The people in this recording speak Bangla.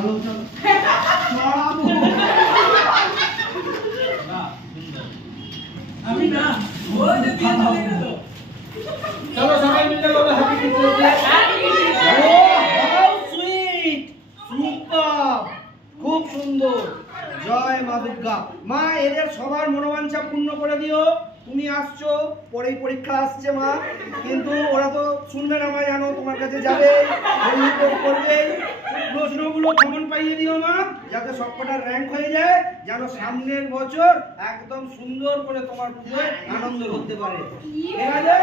চলো চলো বাবু আমি না ওই যে বিয়ে চলে গেল চলো সবাই মিলে বলো হ্যাপি কিডস ডে ও হাউ সুইট সুপার খুব সুন্দর জয় মা দুর্গা মা এদের সবার মনোবাঞ্ছা পূর্ণ করে দিও তুমি আসছো পরেই পরীক্ষা আসছে মা কিন্তু ওরা তো শুনবে না মা জানো তোমার কাছে যাবে করবে প্রশ্নগুলো কমন পাইয়ে দিও মা যাতে সবকটা র্যাঙ্ক হয়ে যায় যেন সামনের বছর একদম সুন্দর করে তোমার পুরো আনন্দ করতে পারে ঠিক আছে